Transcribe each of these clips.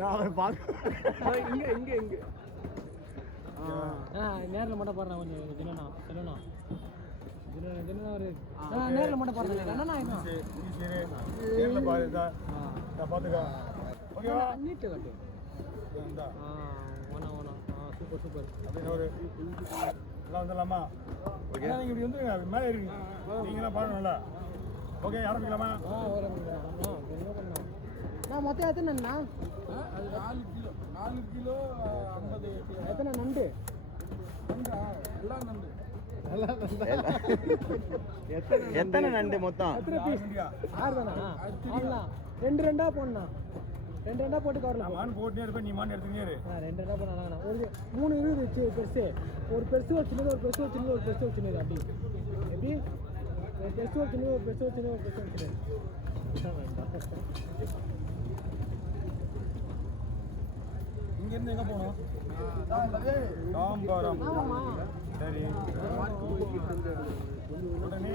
நான் பார்க்க இங்கே இங்கே இங்கே நேரில் மட்டும் பாடுறேன் கொஞ்சம் தினண்ணா தினண்ணா தினம் ஒரு நேரில் மட்டும் பாடுறேன் என்னண்ணா நேரில் பாருதா பார்த்துக்கா ஓகேவா நீட்டு கட்டு ஓனா ஓனா சூப்பர் சூப்பர் அப்படின்னு ஒரு எல்லாம் வந்துடலாமா ஓகே நீங்கள் இப்படி வந்துருங்க மேலே இருக்குங்க நீங்களாம் பாருங்கல்ல ஓகே ஆரம்பிக்கலாமா நான் மொத்தம் எத்தனைண்ணா அது 4 கிலோ 50 எத்தனை நண்டு எல்லாம் நண்டு எத்தனை நண்டு மொத்தம் எத்தனை பீஸ் 6 தானா ஆகலாம் 2 போடணா 2 போட்டு கவரலாம் மான் போட்டுனே இருப்பேன் நீ மான் எடுத்துக்கிட்டே 2 போடலாம் ஒரு 3 இருக்குது பெருசு ஒரு பெருசு ஒரு சின்னது ஒரு பெருசு ஒரு சின்னது ஒரு பெருசு ஒரு சின்னது அப்படி எப்படி ஒரு பெருசு ஒரு சின்னது ஒரு பெருசு ஒரு சின்னது ஒரு பெருசு ஒரு சின்னது இங்கேருந்து எங்கே போகணும் தாம்பரம் சரி உடனே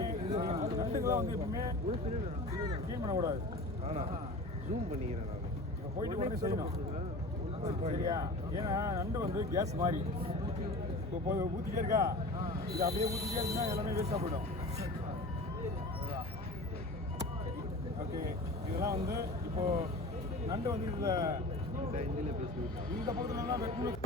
நண்டுக்கெல்லாம் வந்து எப்பவுமே க்ளீன் பண்ணக்கூடாது ஜூம் பண்ணிக்கிறேன் நான் இப்போ போயிட்டு உடனே செய்யணும் சரியா ஏன்னா நண்டு வந்து கேஸ் மாதிரி இப்போ ஊற்றிட்டே இருக்கா இது அப்படியே ஊற்றிட்டே இருக்குன்னா எல்லாமே வேஸ்ட்டாக போய்டும் ஓகே இதெல்லாம் வந்து இப்போது நண்டு வந்து இந்த பக்கத்துலலாம் வெட்டணும்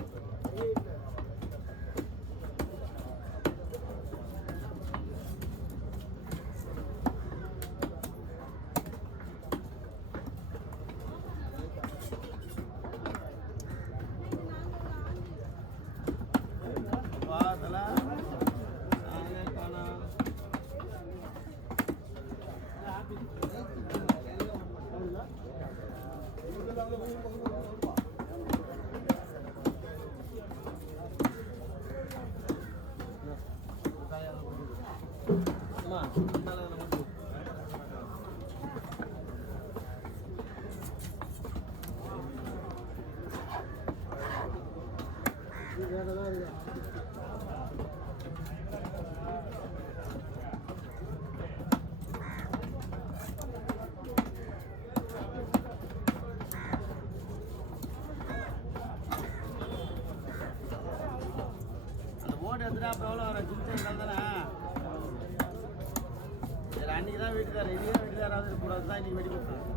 அன்னைக்கு தான் வீட்டுக்காரர் இனியே வீட்டுக்காராவது இருக்கக்கூடாது தான் இன்னைக்கு வெடி கொடுத்தாங்க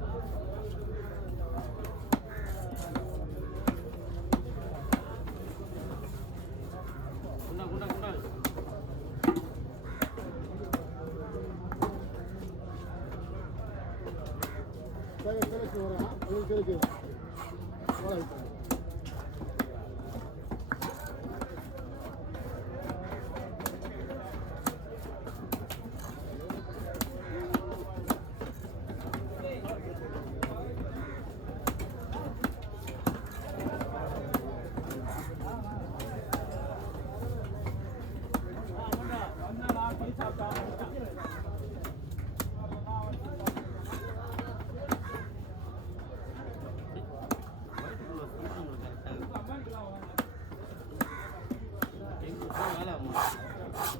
குண்டா குண்டா குண்டா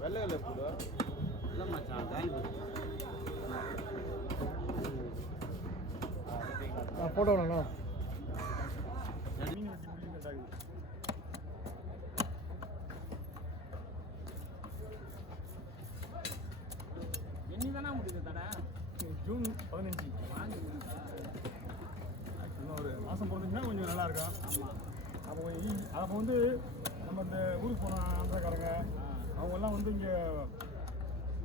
வெள்ளை வெள்ளை கூட இல்லை மச்சான் போட்டோ வேணா என்னதானா முடியுது தடை ஜூன் 15 இன்னும் ஒரு மாதம் பிறந்துச்சுன்னா கொஞ்சம் நல்லா இருக்கும் அப்போ வந்து நம்ம இந்த ஊருக்கு போன ஆந்திரக்காரங்க அவங்கெல்லாம் வந்து இங்கே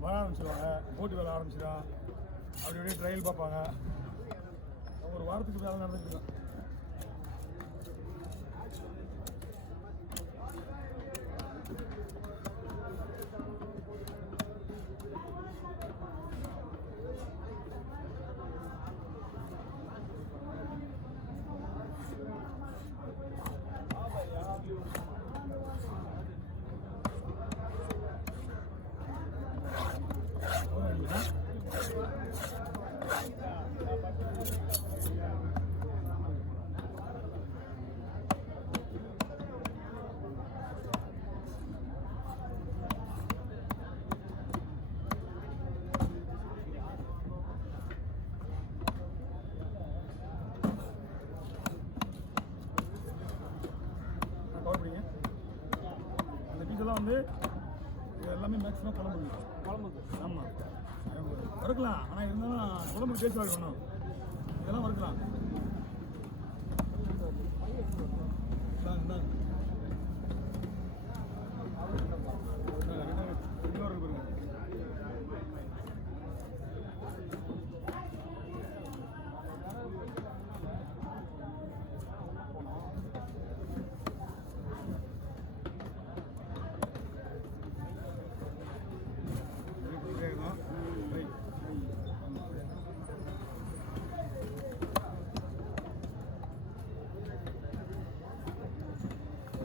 வர ஆரம்பிச்சிடுவாங்க போட்டு வேலை ஆரம்பிச்சிடும் அப்படி அப்படியே ட்ரையல் பார்ப்பாங்க ஒரு வாரத்துக்கு வேலை நடந்துட்டு வந்து இது எல்லாமே மேக்ஸிமம் குழம்பு. குழம்புக்கு. ஆமாம், வறுக்கலாம். ஆனால் இருந்தாலும் குழம்பு டேஸ்ட்டாக இருக்கணும். இதெல்லாம் வறுக்கலாம்.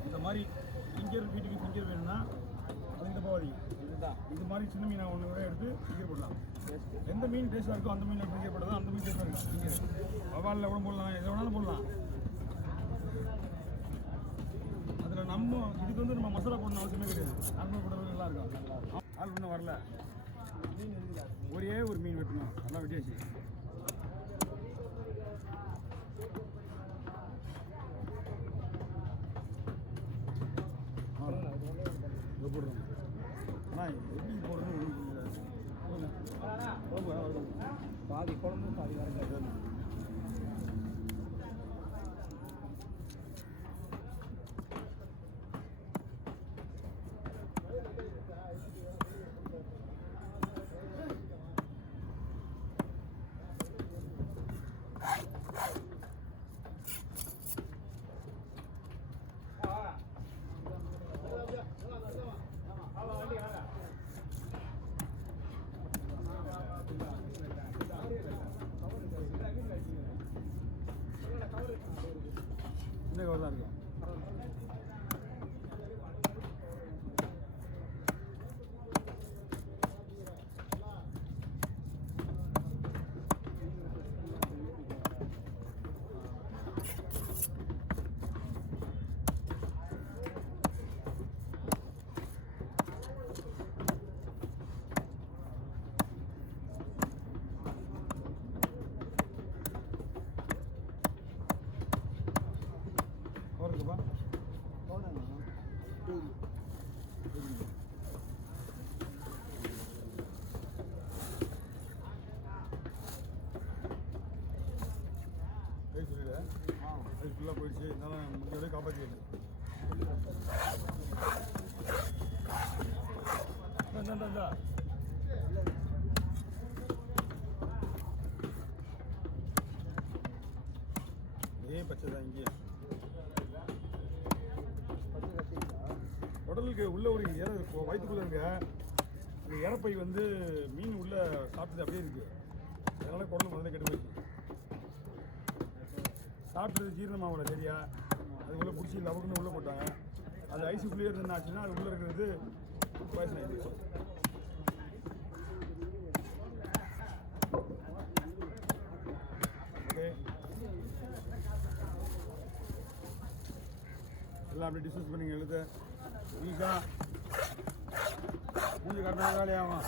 இந்த மாதிரி ஃபிங்கர் வீட்டுக்கு ஃபிங்கர் வேணும்னா அது இந்த பாவதி இதுதான். இது மாதிரி சின்ன மீனை ஒன்று கூட எடுத்து ஃபிங்கர் போடலாம். எந்த மீன் டேஸ்ட்டாக இருக்கோ அந்த மீனில் ஃபிங்கர் போட்டால் அந்த மீன் டேஸ்ட்டாக இருக்கும். ஃபிங்கர் வவாலில் கூட போடலாம், எதை வேணாலும் போடலாம். அதில் நம்ம இதுக்கு வந்து நம்ம மசாலா போடணும் அவசியமே கிடையாது. நார்மல் போடுறது நல்லா இருக்கும். ஆள் இன்னும் வரல. மீன் இருக்குதா? ஒரே ஒரு மீன் வெட்டணும், நல்லா வெட்டியாச்சு. போடுறோம். ஆனால் எப்படி போடுறது பாதி குழம்பு பாதி வரங்க. இந்த கவர் தான் இருக்கும். இருக்குப்பா. சொல்லிடு. அது ஃபுல்லாக போயிடுச்சு. இருந்தாலும் முடிஞ்ச வரைக்கும் காப்பாற்றிடு. இதே பச்சை தான் இங்கேயும். உடலுக்கு உள்ள ஒரு இறை இருக்கும், வயிற்றுக்குள்ளே இருக்க அந்த இறப்பை வந்து மீன் உள்ள சாப்பிட்டது அப்படியே இருக்குது. அதனால் குடல் முதல்ல கெட்டு போயிடுச்சு. சாப்பிட்டது ஜீரணமாகல சரியா, அது உள்ளே பிடிச்சி லவக்குன்னு உள்ளே போட்டாங்க. அது ஐஸுக்குள்ளேயே இருந்து ஆச்சுன்னா அது உள்ளே இருக்கிறது பாய்சன் ஆகிடுச்சு. ஓகே, எல்லாம் அப்படி டிஸ்கஸ் பண்ணிங்க. எழுத ஈஸா மூஞ்சி கரெக்டாக வேலையாகும்.